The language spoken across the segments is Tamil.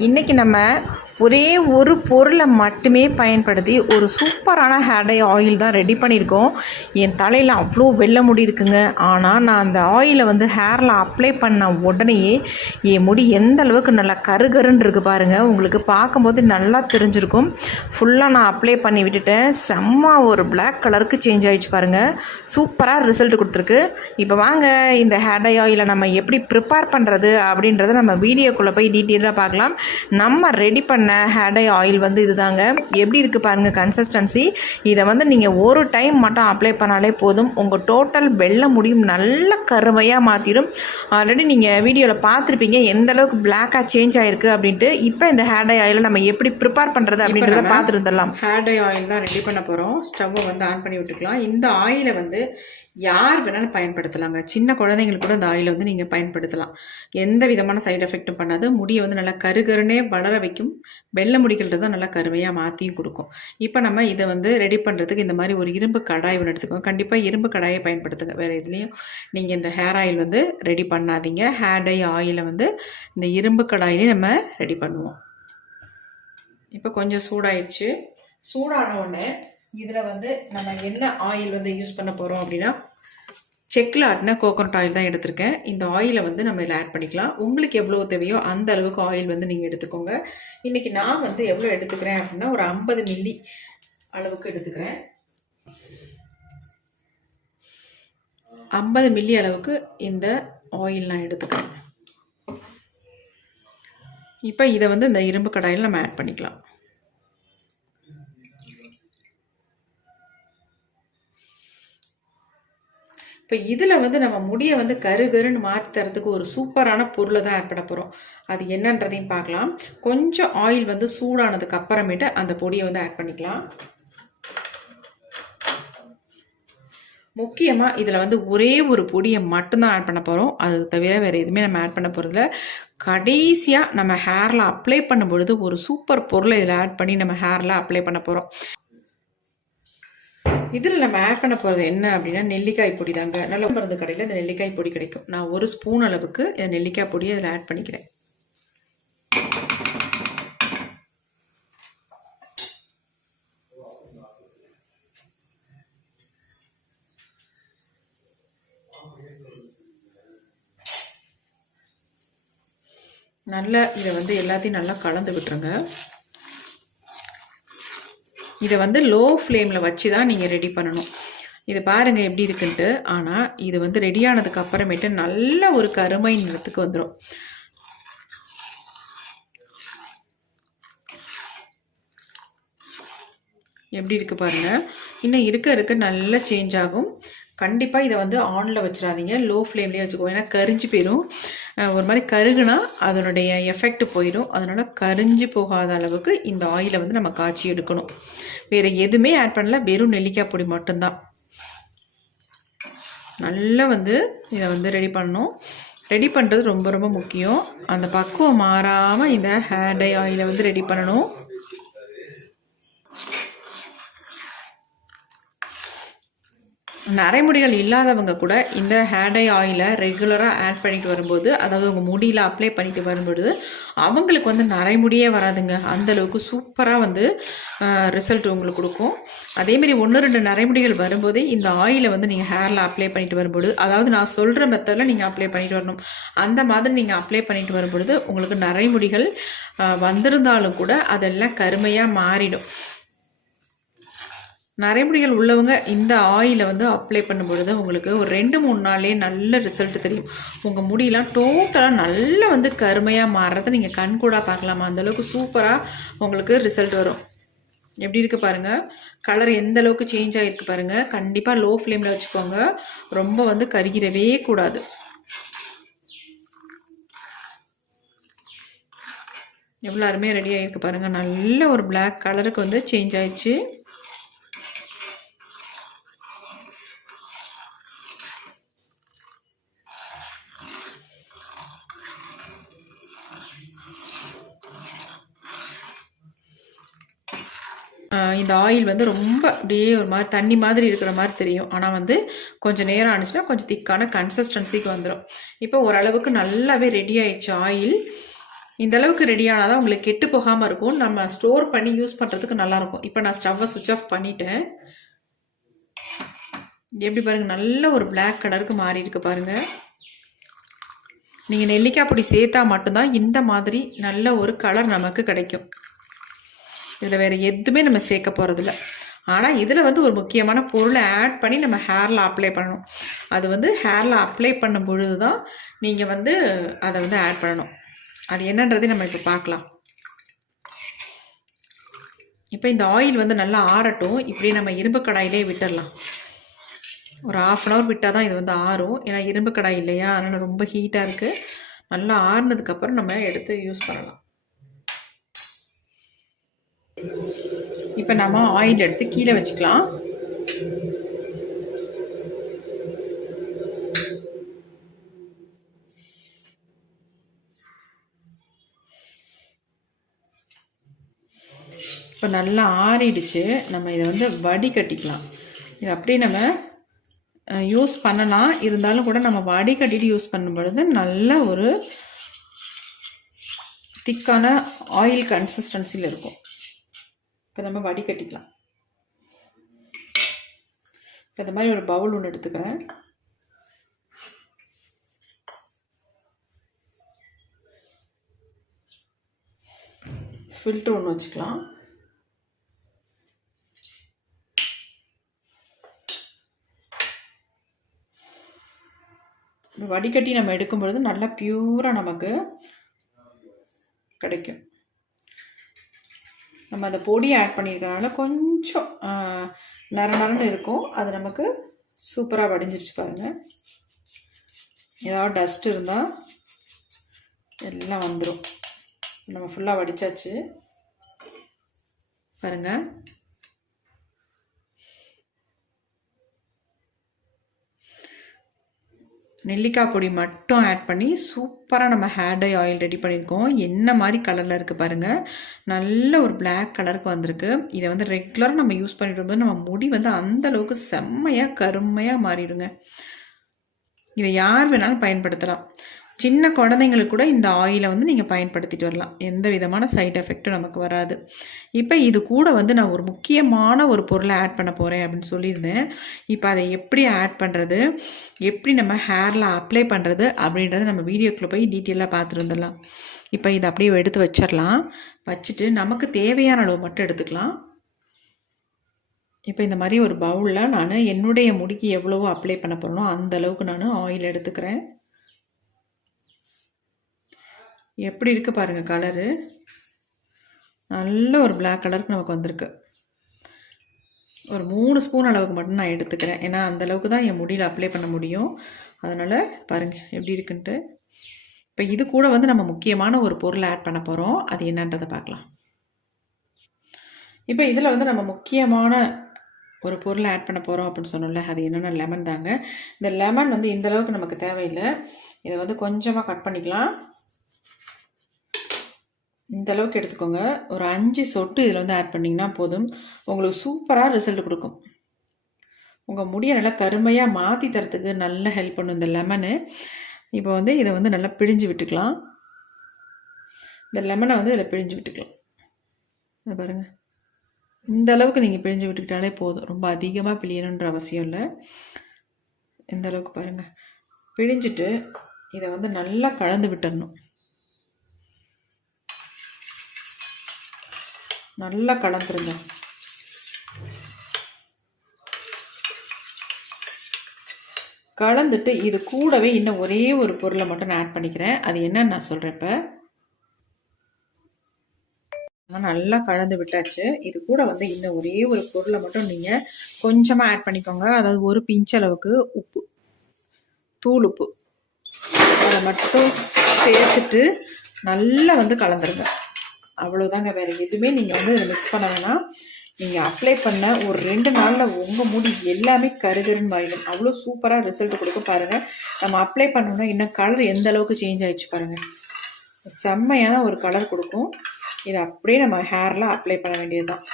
இன்றைக்கி நம்ம ஒரே ஒரு பொருளை மட்டுமே பயன்படுத்தி ஒரு சூப்பரான ஹேர் டை ஆயில் தான் ரெடி பண்ணியிருக்கோம். என் தலையில் அவ்வளோ வெள்ளை முடி இருக்குங்க. ஆனால் நான் அந்த ஆயிலை வந்து ஹேரில் அப்ளை பண்ண உடனேயே என் முடி எந்த அளவுக்கு நல்லா கருகருன்னு இருக்குது பாருங்கள் உங்களுக்கு பார்க்கும்போது நல்லா தெரிஞ்சிருக்கும். ஃபுல்லாக நான் அப்ளை பண்ணி விட்டுட்டேன். செம்ம ஒரு பிளாக் கலருக்கு சேஞ்ச் ஆகிடுச்சு பாருங்கள் சூப்பராக ரிசல்ட் கொடுத்துருக்கு. இப்போ வாங்க இந்த ஹேர் டை ஆயிலை நம்ம எப்படி ப்ரிப்பேர் பண்ணுறது அப்படின்றத நம்ம வீடியோக்குள்ளே போய் டீட்டெயிலாக பார்க்கலாம். நம்ம ரெடி பண்ண ஹேர் டை ஆயில் வந்து இதுதாங்க. எப்படி இருக்குது பாருங்கள் கன்சிஸ்டன்சி இதை வந்து நீங்கள் ஒரு டைம் மட்டும் அப்ளை பண்ணாலே போதும். உங்கள் டோட்டல் வெள்ளை முடியும் நல்ல கருமையாக மாற்றிடும் ஆல்ரெடி நீங்கள் வீடியோவில் பார்த்துருப்பீங்க எந்த அளவுக்கு பிளாக்காக சேஞ்ச் ஆயிருக்கு அப்படின்ட்டு. இப்போ இந்த ஹேர் டை ஆயிலை நம்ம எப்படி ப்ரிப்பேர் பண்ணுறது அப்படின்றத நம்ம பார்த்துட்டு வந்துடலாம். ஹேர் டை ஆயில் தான் ரெடி பண்ண போகிறோம் ஸ்டவ்வை வந்து ஆன் பண்ணி விட்டுக்கலாம். இந்த ஆயிலை வந்து யார் வேணாலும் பயன்படுத்தலாங்க. சின்ன குழந்தைங்களுக்கு கூட இந்த ஆயிலை வந்து நீங்கள் பயன்படுத்தலாம். எந்த விதமான சைடு எஃபெக்ட்டும் பண்ணாது. முடியை வந்து நல்லா கருகருனே வளர வைக்கும். வெள்ளை முடிகள் தான் நல்லா கருமையாக மாற்றியும் கொடுக்கும். இப்போ நம்ம இதை வந்து ரெடி பண்ணுறதுக்கு இந்த மாதிரி ஒரு இரும்பு கடாய் ஒன்று எடுத்துக்கோங்க. கண்டிப்பாக இரும்பு கடாயை பயன்படுத்துங்க. வேறு எதுலேயும் நீங்கள் இந்த ஹேர் ஆயில் வந்து ரெடி பண்ணாதீங்க. ஹேர் டை ஆயிலை வந்து இந்த இரும்பு கடாயிலே நம்ம ரெடி பண்ணுவோம். இப்போ கொஞ்சம் சூடாயிடுச்சு. சூடான உடனே இதில் வந்து நம்ம என்ன ஆயில் வந்து யூஸ் பண்ண போகிறோம் அப்படின்னா செக்கில் ஆட்டின கோகோனட் ஆயில் தான் எடுத்திருக்கேன். இந்த ஆயிலை வந்து நம்ம இதில் ஆட் பண்ணிக்கலாம். உங்களுக்கு எவ்வளோ தேவையோ அந்த அளவுக்கு ஆயில் வந்து நீங்கள் எடுத்துக்கோங்க. இன்றைக்கி நான் வந்து எவ்வளோ எடுத்துக்கிறேன் அப்படின்னா ஒரு ஐம்பது மில்லி அளவுக்கு எடுத்துக்கிறேன். ஐம்பது மில்லி அளவுக்கு இந்த ஆயில் நான் எடுத்துக்கிறேன். இப்போ இதை வந்து இந்த இரும்பு கடாயில் நம்ம ஆட் பண்ணிக்கலாம். இப்போ இதில் வந்து நம்ம முடியை வந்து கரு கருன்னு மாற்றி தரத்துக்கு ஒரு சூப்பரான பொருளை தான் ஆட் பண்ண போகிறோம் அது என்னன்றதையும் பார்க்கலாம். கொஞ்சம் ஆயில் வந்து சூடானதுக்கு அப்புறமேட்டு அந்த பொடியை வந்து ஆட் பண்ணிக்கலாம். முக்கியமாக இதில் வந்து ஒரே ஒரு பொடியை மட்டும்தான் ஆட் பண்ண போகிறோம் அது தவிர வேறு எதுவுமே நம்ம ஆட் பண்ண போகிறதில்ல கடைசியாக நம்ம ஹேரில் அப்ளை பண்ணும் பொழுது ஒரு சூப்பர் பொருளை இதில் ஆட் பண்ணி நம்ம ஹேரில் அப்ளை பண்ண போகிறோம் இதில் நம்ம ஆட் பண்ண போகிறது என்ன அப்படின்னா நெல்லிக்காய் பொடி தாங்க. நல்ல மருந்து கடையில் இந்த நெல்லிக்காய் பொடி கிடைக்கும். நான் ஒரு ஸ்பூன் அளவுக்கு இந்த நெல்லிக்காய் பொடியை இதில் ஆட் பண்ணிக்கிறேன். நல்லா இதை வந்து எல்லாத்தையும் நல்லா கலந்து விட்டுருங்க. இதை வந்து லோ ஃப்ளேமில் வச்சு தான் நீங்கள் ரெடி பண்ணணும். இதை பாருங்கள் எப்படி இருக்குன்ட்டு. ஆனால் இது வந்து ரெடியானதுக்கு அப்புறமேட்டு நல்ல ஒரு கருமை நிறத்துக்கு வந்துடும் எப்படி இருக்கு பாருங்கள் இன்னும் இருக்க இருக்க நல்லா சேஞ்ச் ஆகும். கண்டிப்பாக இதை வந்து ஆனில் வச்சிடாதீங்க. லோ ஃப்ளேம்லேயே வச்சுக்கோங்க. ஏன்னா கரிஞ்சு போயிடும் ஒரு மாதிரி கருகுனா அதனுடைய எஃபெக்ட் போயிடும் அதனால் கரிஞ்சு போகாத அளவுக்கு இந்த ஆயிலை வந்து நம்ம காய்ச்சி எடுக்கணும். வேறு எதுவுமே ஆட் பண்ணல. வெறும் நெல்லிக்காய் பொடி மட்டும்தான். நல்லா வந்து இதை வந்து ரெடி பண்ணணும். ரெடி பண்ணுறது ரொம்ப ரொம்ப முக்கியம். அந்த பக்குவம் மாறாமல் இந்த ஹேர் டை ஆயிலை வந்து ரெடி பண்ணணும். நரைமுடிகள் இல்லாதவங்க கூட இந்த ஹேர் டை ஆயிலை ரெகுலராக ஆட் பண்ணிட்டு வரும்போது அதாவது உங்கள் முடியில் அப்ளை பண்ணிட்டு வரும்பொழுது அவங்களுக்கு வந்து நரைமுடியே வராதுங்க. அந்தளவுக்கு சூப்பராக வந்து ரிசல்ட் உங்களுக்கு கொடுக்கும். அதேமாரி ஒன்று ரெண்டு நரைமுடிகள் வரும்போதே இந்த ஆயிலை வந்து நீங்கள் ஹேரில் அப்ளை பண்ணிட்டு வரும்போது அதாவது நான் சொல்கிற மெத்தடில் நீங்கள் அப்ளை பண்ணிட்டு வரணும். அந்த மாதிரி நீங்கள் அப்ளை பண்ணிட்டு வரும்பொழுது உங்களுக்கு நரைமுடிகள் வந்திருந்தாலும் கூட அதெல்லாம் கருமையாக மாறிடும். நரைமுடிகள் உள்ளவங்க இந்த ஆயிலை வந்து அப்ளை பண்ணும்பொழுது உங்களுக்கு ஒரு ரெண்டு மூணு நாள்லேயே நல்ல ரிசல்ட் தெரியும். உங்கள் முடியெல்லாம் டோட்டலாக நல்லா வந்து கருமையாக மாறுறதை நீங்கள் கண்கூடாக பார்க்கலாமா? அந்தளவுக்கு சூப்பராக உங்களுக்கு ரிசல்ட் வரும். எப்படி இருக்குது பாருங்கள் கலர் எந்த அளவுக்கு சேஞ்ச் ஆகிருக்கு பாருங்கள் கண்டிப்பாக லோ ஃப்ளேமில் வச்சுக்கோங்க. ரொம்ப வந்து கருகிடவே கூடாது. எவ்வளோ அருமையாக ரெடி ஆகிருக்கு பாருங்கள் நல்ல ஒரு பிளாக் கலருக்கு வந்து சேஞ்ச் ஆயிடுச்சு. இந்த ஆயில் வந்து ரொம்ப அப்படியே ஒரு மாதிரி தண்ணி மாதிரி இருக்கிற மாதிரி தெரியும். ஆனால் வந்து கொஞ்சம் நேரம் ஆனிச்சுன்னா கொஞ்சம் திக்கான கன்சிஸ்டன்சிக்கு வந்துடும் இப்போ ஓரளவுக்கு நல்லாவே ரெடி ஆயிடுச்சு ஆயில். இந்த அளவுக்கு ரெடி ஆனால் தான் உங்களுக்கு கெட்டு போகாமல் இருக்கும். நம்ம ஸ்டோர் பண்ணி யூஸ் பண்ணுறதுக்கு நல்லாயிருக்கும் இப்போ நான் ஸ்டவ்வை சுவிட்ச் ஆஃப் பண்ணிட்டேன். எப்படி பாருங்கள் நல்ல ஒரு பிளாக் கலருக்கு மாறி இருக்கு பாருங்கள் நீங்கள் நெல்லிக்காய் பொடி சேர்த்தா மட்டும்தான் இந்த மாதிரி நல்ல ஒரு கலர் நமக்கு கிடைக்கும். இதில் வேறு எதுவுமே நம்ம சேர்க்க போகிறதில்ல ஆனால் இதில் வந்து ஒரு முக்கியமான பொருளை ஆட் பண்ணி நம்ம ஹேரில் அப்ளை பண்ணணும். அது வந்து ஹேரில் அப்ளை பண்ணும் பொழுது தான் நீங்கள் வந்து அதை வந்து ஆட் பண்ணணும். அது என்னன்றதை நம்ம இப்போ பார்க்கலாம். இப்போ இந்த ஆயில் வந்து நல்லா ஆறட்டும். இப்படி நம்ம இரும்பு கடாயிலே விட்டுடலாம் ஒரு ஆஃப் அன் ஹவர் விட்டால் தான் இது வந்து ஆறும். ஏன்னா இரும்பு கடாய் இல்லையா? அதனால் ரொம்ப ஹீட்டாக இருக்குது நல்லா ஆறுனதுக்கப்புறம் நம்ம எடுத்து யூஸ் பண்ணலாம். இப்போ நம்ம ஆயில் எடுத்து கீழே வச்சுக்கலாம். இப்போ நல்லா ஆறிடுச்சு. நம்ம இதை வந்து வடிகட்டிக்கலாம். இது அப்படியே நம்ம யூஸ் பண்ணலாம். இருந்தாலும் கூட நம்ம வடிகட்டிட்டு யூஸ் பண்ணும் பொழுது நல்ல ஒரு திக்கான ஆயில் கன்சிஸ்டன்சியில் இருக்கும். இப்போ நம்ம வடிகட்டிக்கலாம் இப்போ இந்த மாதிரி ஒரு பவுல் ஒன்று எடுத்துக்கிறேன். ஃபில்ட்ரு ஒன்று வச்சுக்கலாம். வடிகட்டி நம்ம எடுக்கும் பொழுது நல்லா பியூராக நமக்கு கிடைக்கும். நம்ம அந்த பொடியை ஆட் பண்ணியிருக்கனால கொஞ்சம் நர நரன்னு இருக்கும். அது நமக்கு சூப்பராக வடிஞ்சிருச்சு பாருங்கள் ஏதாவது டஸ்ட் இருந்தால் எல்லாம் வந்துடும் நம்ம ஃபுல்லாக வடிச்சாச்சு. பாருங்கள் நெல்லிக்காய் பொடி மட்டும் ஆட் பண்ணி சூப்பராக நம்ம ஹேர் டை ஆயில் ரெடி பண்ணியிருக்கோம் என்ன மாதிரி கலரில் இருக்குது பாருங்கள் நல்ல ஒரு பிளாக் கலருக்கு வந்திருக்கு. இதை வந்து ரெகுலராக நம்ம யூஸ் பண்ணிட்டு வரும்போது நம்ம முடி வந்து அந்த அளவுக்கு செம்மையாக கருமையாக மாறிடுங்க. இதை யார் வேணாலும் பயன்படுத்தலாம். சின்ன குழந்தைங்களுக்கு கூட இந்த ஆயிலை வந்து நீங்கள் பயன்படுத்திட்டு வரலாம். எந்த விதமான சைட் எஃபெக்ட்டும் நமக்கு வராது. இப்போ இது கூட வந்து நான் ஒரு முக்கியமான ஒரு பொருளை ஆட் பண்ண போகிறேன் அப்படின்னு சொல்லியிருந்தேன். இப்போ அதை எப்படி ஆட் பண்ணுறது எப்படி நம்ம ஹேரில் அப்ளை பண்ணுறது அப்படின்றத நம்ம வீடியோக்குள்ளே போய் டீட்டெயிலாக பார்த்துருந்துடலாம். இப்போ இதை அப்படியே எடுத்து வச்சிடலாம். வச்சுட்டு நமக்கு தேவையான அளவு மட்டும் எடுத்துக்கலாம். இப்போ இந்த மாதிரி ஒரு பவுலில் நான் என்னுடைய முடிக்கு எவ்வளவோ அப்ளை பண்ண போகிறனோ அந்த அளவுக்கு நான் ஆயில் எடுத்துக்கிறேன். எப்படி இருக்குது பாருங்கள் கலரு நல்ல ஒரு பிளாக் கலருக்கு நமக்கு வந்திருக்கு. ஒரு மூணு ஸ்பூன் அளவுக்கு மட்டும் நான் எடுத்துக்கிறேன். ஏன்னா அந்த அளவுக்கு தான் என் முடியில் அப்ளை பண்ண முடியும். அதனால் பாருங்கள் எப்படி இருக்குன்ட்டு. இப்போ இது கூட வந்து நம்ம முக்கியமான ஒரு பொருளை ஆட் பண்ண போகிறோம் அது என்னன்றதை பார்க்கலாம். இப்போ இதில் வந்து நம்ம முக்கியமான ஒரு பொருளை ஆட் பண்ண போகிறோம் அப்படின்னு சொன்னோம்ல அது என்னென்ன லெமன் தாங்க. இந்த லெமன் வந்து இந்த அளவுக்கு நமக்கு தேவையில்லை. இதை வந்து கொஞ்சமாக கட் பண்ணிக்கலாம். இந்த அளவுக்கு எடுத்துக்கோங்க. ஒரு அஞ்சு சொட்டு இதில் வந்து ஆட் பண்ணிங்கன்னா போதும். உங்களுக்கு சூப்பராக ரிசல்ட் கொடுக்கும். உங்கள் முடியை நல்லா கருமையாக மாற்றி தரத்துக்கு நல்ல ஹெல்ப் பண்ணும் இந்த லெமனு இப்போ வந்து இதை வந்து நல்லா பிழிஞ்சு விட்டுக்கலாம். இந்த லெமனை வந்து இதில் பிழிஞ்சு விட்டுக்கலாம். இதை பாருங்கள் இந்த அளவுக்கு நீங்கள் பிழிஞ்சு விட்டுக்கிட்டாலே போதும். ரொம்ப அதிகமாக பிழியணுன்ற அவசியம் இல்லை. இந்த அளவுக்கு பாருங்கள் பிழிஞ்சிட்டு இதை வந்து நல்லா கலந்து விட்டுடணும் நல்லா கலந்துருங்க. கலந்துட்டு இது கூடவே இன்னும் ஒரே ஒரு பொருளை மட்டும் நான் ஆட் பண்ணிக்கிறேன். அது என்னன்னு நான் சொல்கிறேன் இப்போ. நல்லா கலந்து விட்டாச்சு. இது கூட வந்து இன்னும் ஒரே ஒரு பொருளை மட்டும் நீங்கள் கொஞ்சமாக ஆட் பண்ணிக்கோங்க. அதாவது ஒரு பிஞ்ச் அளவுக்கு உப்பு தூள் உப்பு. அதை மட்டும் சேர்த்துட்டு நல்லா வந்து கலந்துருங்க. அவ்வளோதாங்க வேறு எதுவுமே நீங்கள் வந்து இதை மிக்ஸ் பண்ண வேணாம். நீங்கள் அப்ளை பண்ண ஒரு ரெண்டு நாளில் உங்கள் முடி எல்லாமே கருகருன்னு மாறிடும். அவ்வளோ சூப்பராக ரிசல்ட் கொடுக்க பாருங்கள் நம்ம அப்ளை பண்ணோன்னா இன்னும் கலர் எந்த அளவுக்கு சேஞ்ச் ஆகிடுச்சு பாருங்கள் செம்மையான ஒரு கலர் கொடுக்கும். இதை அப்படியே நம்ம ஹேரில் அப்ளை பண்ண வேண்டியது தான்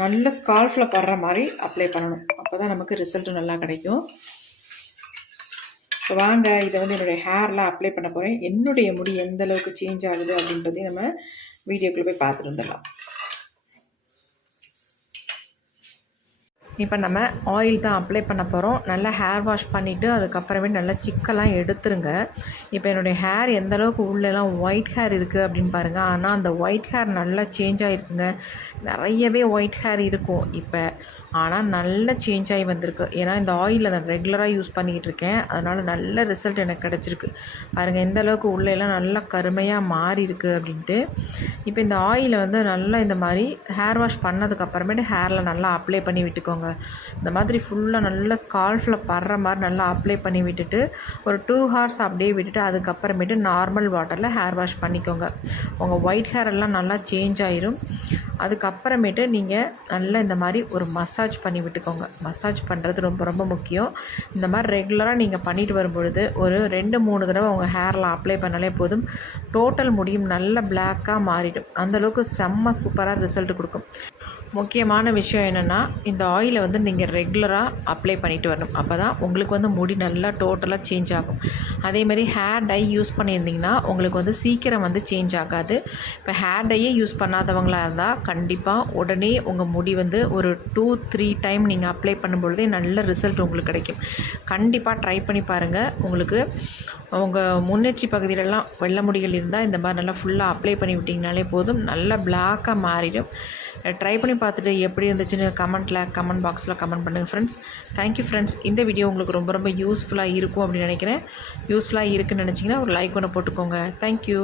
நல்ல ஸ்கால்ஃபில் படுற மாதிரி அப்ளை பண்ணணும். அப்போ தான் நமக்கு ரிசல்ட்டு நல்லா கிடைக்கும். ஸோ வாங்க இதை வந்து என்னுடைய ஹேரில் அப்ளை பண்ண போகிறேன் என்னுடைய முடி எந்த அளவுக்கு சேஞ்ச் ஆகுது அப்படின்றதையும் நம்ம வீடியோக்குள்ளே போய் பார்த்துட்டு வந்துடலாம். இப்போ நம்ம ஆயில் தான் அப்ளை பண்ண போகிறோம் நல்லா ஹேர் வாஷ் பண்ணிவிட்டு அதுக்கப்புறமே நல்லா சிக்கெல்லாம் எடுத்துருங்க. இப்போ என்னுடைய ஹேர் எந்த அளவுக்கு உள்ளெல்லாம் ஒயிட் ஹேர் இருக்குது அப்படின்னு பாருங்கள் ஆனால் அந்த ஒயிட் ஹேர் நல்லா சேஞ்ச் ஆகிருக்குங்க நிறையவே ஒயிட் ஹேர் இருக்கும். இப்போ ஆனால் நல்ல சேஞ்ச் ஆகி வந்திருக்கு. ஏன்னா இந்த ஆயில் நான் ரெகுலராக யூஸ் பண்ணிக்கிட்டு இருக்கேன். அதனால் நல்ல ரிசல்ட் எனக்கு கிடச்சிருக்கு. பாருங்கள் எந்த அளவுக்கு உள்ளெல்லாம் நல்லா கருமையாக மாறி இருக்குது அப்படின்ட்டு. இப்போ இந்த ஆயிலை வந்து நல்லா இந்த மாதிரி ஹேர் வாஷ் பண்ணதுக்கப்புறமேட்டு ஹேரில் நல்லா அப்ளை பண்ணி விட்டுக்கோங்க. இந்த மாதிரி ஃபுல்லாக நல்லா ஸ்கால்ஃபில் படுற மாதிரி நல்லா அப்ளை பண்ணி விட்டுட்டு ஒரு டூ ஹார்ஸ் அப்படியே விட்டுட்டு அதுக்கப்புறமேட்டு நார்மல் வாட்டரில் ஹேர் வாஷ் பண்ணிக்கோங்க. உங்கள் ஒயிட் ஹேர் எல்லாம் நல்லா சேஞ்ச் ஆயிரும். அதுக்கப்புறமேட்டு நீங்கள் நல்லா இந்த மாதிரி ஒரு மசாஜ் பண்ணி விட்டுக்கோங்க. மசாஜ் பண்ணுறது ரொம்ப ரொம்ப முக்கியம். இந்த மாதிரி ரெகுலராக நீங்கள் பண்ணிட்டு வரும்பொழுது ஒரு ரெண்டு மூணு தடவை உங்கள் ஹேரில் அப்ளை பண்ணாலே போதும். டோட்டல் முடியும் நல்ல பிளாக்காக மாறிடும். அந்தளவுக்கு செம்ம சூப்பராக ரிசல்ட் கொடுக்கும். முக்கியமான விஷயம் என்னென்னா இந்த ஆயிலை வந்து நீங்கள் ரெகுலராக அப்ளை பண்ணிட்டு வரணும். அப்போ தான் உங்களுக்கு வந்து முடி நல்லா டோட்டலாக சேஞ்ச் ஆகும். அதேமாதிரி ஹேர் டை யூஸ் பண்ணியிருந்தீங்கன்னா உங்களுக்கு வந்து சீக்கிரம் வந்து சேஞ்ச் ஆகாது. இப்போ ஹேர் டையே யூஸ் பண்ணாதவங்களாக இருந்தால் கண்டிப்பாக உடனே உங்கள் முடி வந்து ஒரு டூ த்ரீ டைம் நீங்கள் அப்ளை பண்ணும்பொழுதே நல்ல ரிசல்ட் உங்களுக்கு கிடைக்கும். கண்டிப்பாக ட்ரை பண்ணி பாருங்கள் உங்களுக்கு உங்கள் முன்னேற்றி பகுதியிலலாம் வெள்ள முடிகள் இருந்தால் இந்த மாதிரி நல்லா ஃபுல்லாக அப்ளை பண்ணி விட்டிங்கனாலே போதும். நல்லா பிளாக்காக மாறிடும். ட்ரை பண்ணி பார்த்துட்டு எப்படி இருந்துச்சுன்னு கமெண்ட்டில் கமெண்ட் பாக்ஸில் கமெண்ட் பண்ணுங்கள் ஃப்ரெண்ட்ஸ் தேங்க்யூ ஃப்ரெண்ட்ஸ் இந்த வீடியோ உங்களுக்கு ரொம்ப ரொம்ப யூஸ்ஃபுல்லாக இருக்கும் அப்படின்னு நினைக்கிறேன். யூஸ்ஃபுல்லாக இருக்குன்னு நினச்சிங்கன்னா ஒரு லைக் ஒன்று போட்டுக்கோங்க. தேங்க்யூ